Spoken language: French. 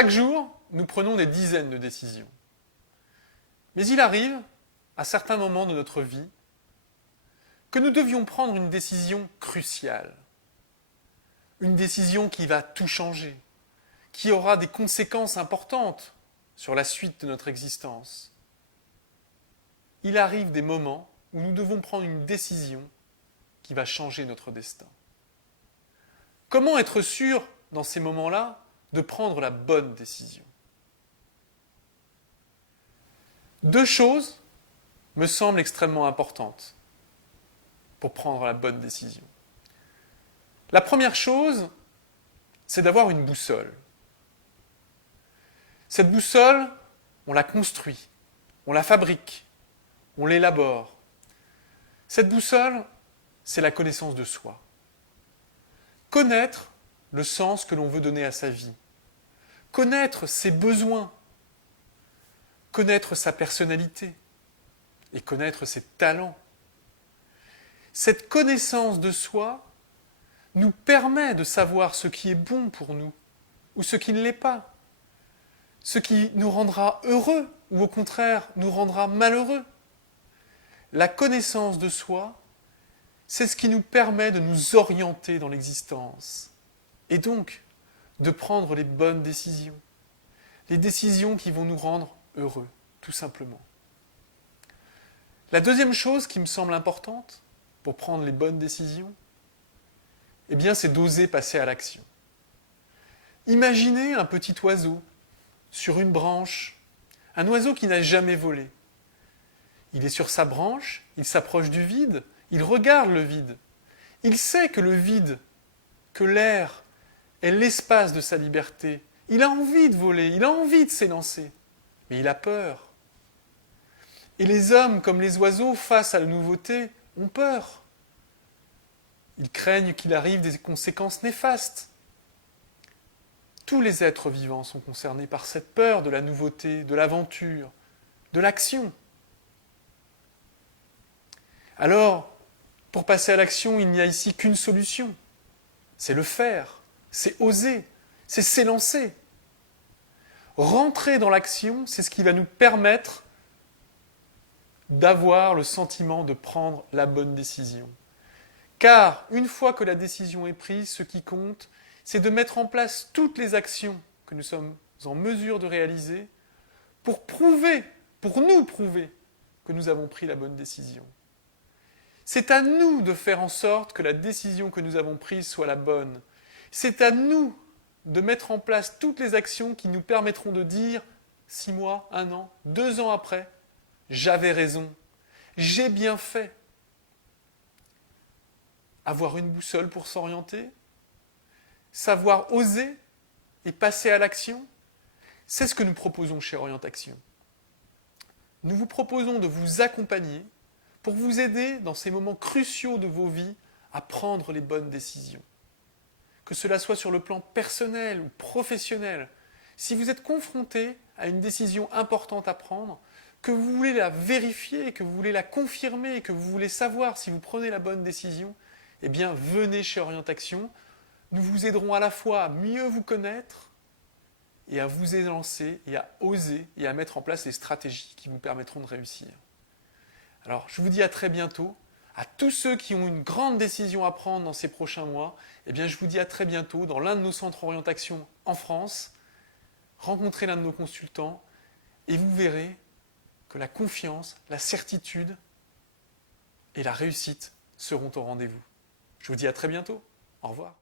Chaque jour, nous prenons des dizaines de décisions. Mais il arrive, à certains moments de notre vie, que nous devions prendre une décision cruciale. Une décision qui va tout changer, qui aura des conséquences importantes sur la suite de notre existence. Il arrive des moments où nous devons prendre une décision qui va changer notre destin. Comment être sûr, dans ces moments-là, de prendre la bonne décision? Deux choses me semblent extrêmement importantes pour prendre la bonne décision. La première chose, c'est d'avoir une boussole. Cette boussole, on la construit, on la fabrique, on l'élabore. Cette boussole, c'est la connaissance de soi. Connaître le sens que l'on veut donner à sa vie. Connaître ses besoins. Connaître sa personnalité. Et connaître ses talents. Cette connaissance de soi nous permet de savoir ce qui est bon pour nous ou ce qui ne l'est pas. Ce qui nous rendra heureux ou au contraire nous rendra malheureux. La connaissance de soi, c'est ce qui nous permet de nous orienter dans l'existence et donc de prendre les bonnes décisions. Les décisions qui vont nous rendre heureux, tout simplement. La deuxième chose qui me semble importante pour prendre les bonnes décisions, eh bien, c'est d'oser passer à l'action. Imaginez un petit oiseau sur une branche, un oiseau qui n'a jamais volé. Il est sur sa branche, il s'approche du vide, il regarde le vide. Il sait que le vide, que l'air, est l'espace de sa liberté. Il a envie de voler, il a envie de s'élancer, mais il a peur. Et les hommes, comme les oiseaux, face à la nouveauté, ont peur. Ils craignent qu'il arrive des conséquences néfastes. Tous les êtres vivants sont concernés par cette peur de la nouveauté, de l'aventure, de l'action. Alors, pour passer à l'action, il n'y a ici qu'une solution. C'est le faire, c'est oser, c'est s'élancer. Rentrer dans l'action, c'est ce qui va nous permettre d'avoir le sentiment de prendre la bonne décision. Car une fois que la décision est prise, ce qui compte, c'est de mettre en place toutes les actions que nous sommes en mesure de réaliser pour nous prouver que nous avons pris la bonne décision. C'est à nous de faire en sorte que la décision que nous avons prise soit la bonne. C'est à nous de mettre en place toutes les actions qui nous permettront de dire 6 mois, 1 an, 2 ans après, j'avais raison, j'ai bien fait. Avoir une boussole pour s'orienter, savoir oser et passer à l'action, c'est ce que nous proposons chez Orientation. Nous vous proposons de vous accompagner pour vous aider dans ces moments cruciaux de vos vies à prendre les bonnes décisions. Que cela soit sur le plan personnel ou professionnel, si vous êtes confronté à une décision importante à prendre, que vous voulez la vérifier, que vous voulez la confirmer, que vous voulez savoir si vous prenez la bonne décision, eh bien venez chez Orientation. Nous vous aiderons à la fois à mieux vous connaître et à vous élancer et à oser et à mettre en place les stratégies qui vous permettront de réussir. Alors, je vous dis à très bientôt. À tous ceux qui ont une grande décision à prendre dans ces prochains mois, eh bien, je vous dis à très bientôt dans l'un de nos centres Orientation en France. Rencontrez l'un de nos consultants et vous verrez que la confiance, la certitude et la réussite seront au rendez-vous. Je vous dis à très bientôt. Au revoir.